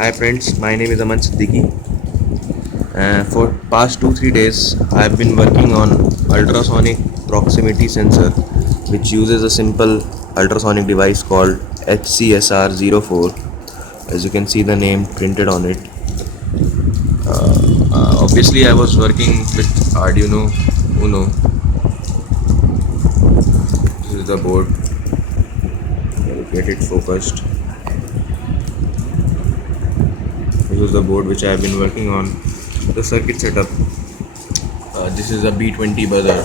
Hi friends, my name is Aman Siddiqui. For past 2-3 days, I have been working on ultrasonic proximity sensor, which uses a simple ultrasonic device called HCSR04. As you can see the name printed on it. Obviously, I was working with Arduino Uno. This is the board. Get it focused. This is the board which I have been working on. The circuit setup. This is a B20 buzzer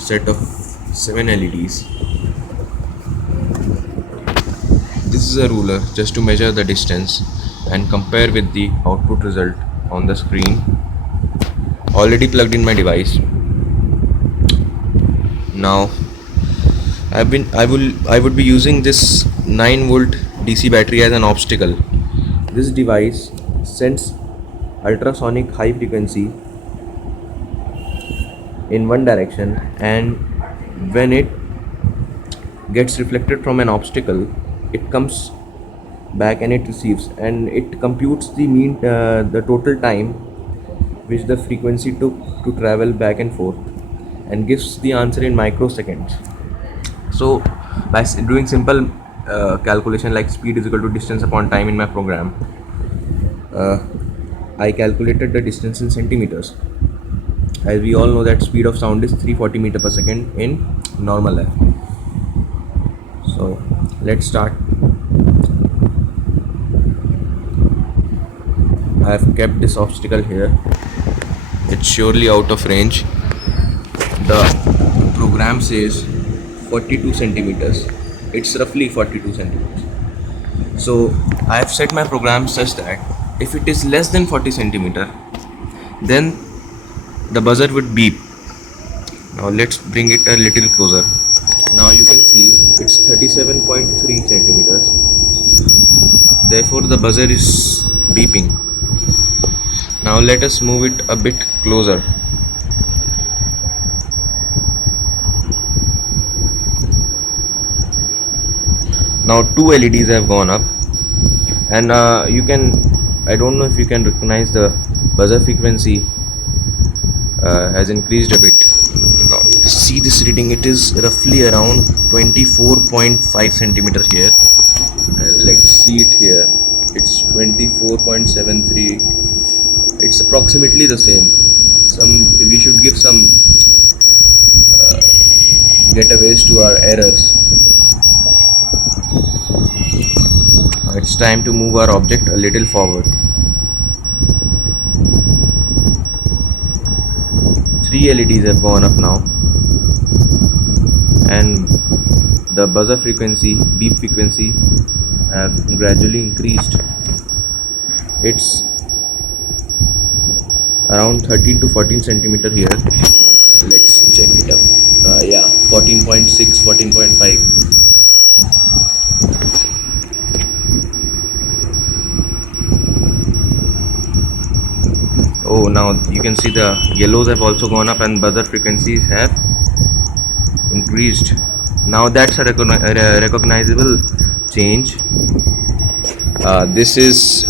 set of 7 LEDs. This is a ruler just to measure the distance and compare with the output result on the screen. Already plugged in my device. Now I would be using this 9-volt DC battery as an obstacle. This device sends ultrasonic high frequency in one direction, and when it gets reflected from an obstacle, it comes back and it receives, and it computes the total time which the frequency took to travel back and forth, and gives the answer in microseconds. So by doing simple calculation like speed is equal to distance upon time in my program, I calculated the distance in centimeters. As we all know that speed of sound is 340 meter per second in normal life. So let's start. I have kept this obstacle here. It's surely out of range. The program says 42 centimeters. It's roughly 42 centimeters. So I have set my program such that if it is less than 40 centimeter, then the buzzer would beep. Now let's bring it a little closer. Now you can see it's 37.3 centimeters. Therefore the buzzer is beeping. Now let us move it a bit closer. Now 2 LEDs have gone up, and I don't know if you can recognize the buzzer frequency has increased a bit. Now see this reading, it is roughly around 24.5 centimeters here, and let's see it here, it's 24.73. It's approximately the same. We should give some getaways to our errors. It's time to move our object a little forward. 3 LEDs have gone up now, and the buzzer frequency, beep frequency, have gradually increased. It's around 13 to 14 centimeter here. Let's check it up. Yeah, 14.6, 14.5. Oh, now you can see the yellows have also gone up and buzzer frequencies have increased. Now that's a recognizable change. This is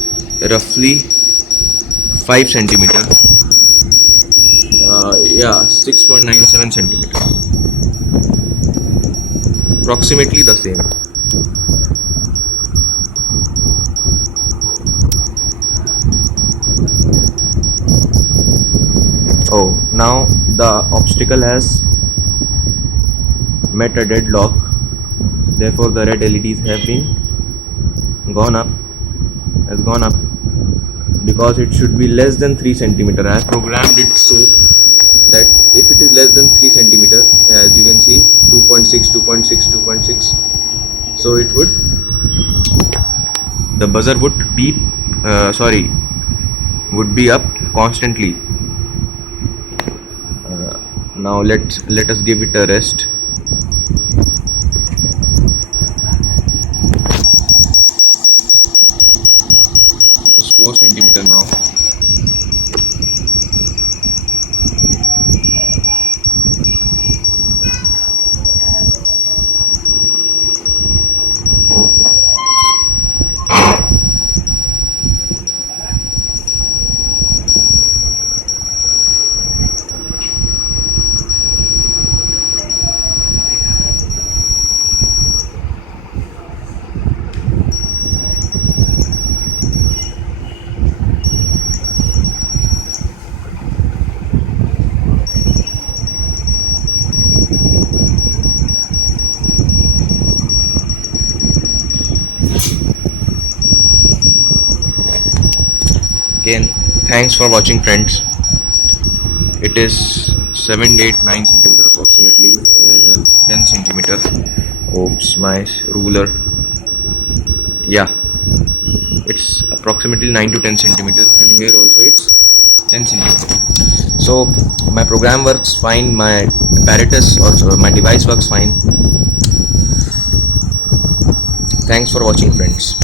roughly 5 centimeter. Yeah, 6.97 centimeter. Approximately the same. Oh, now the obstacle has met a deadlock. Therefore, the red LEDs have gone up because it should be less than 3 centimeter. I have programmed it so that if it is less than 3 centimeter, as you can see, 2.6, 2.6, 2.6. So it would, the buzzer would beep. Would be up constantly. Now let us give it a rest. It's 4 centimeter now. Again, thanks for watching, friends. It is 7, 8, 9 centimeter approximately. There is a 10 centimeter. Oops, my ruler. Yeah, it's approximately 9 to 10 centimeter, and here also it's 10 centimeter. So my program works fine, my apparatus or my device works fine. Thanks for watching, friends.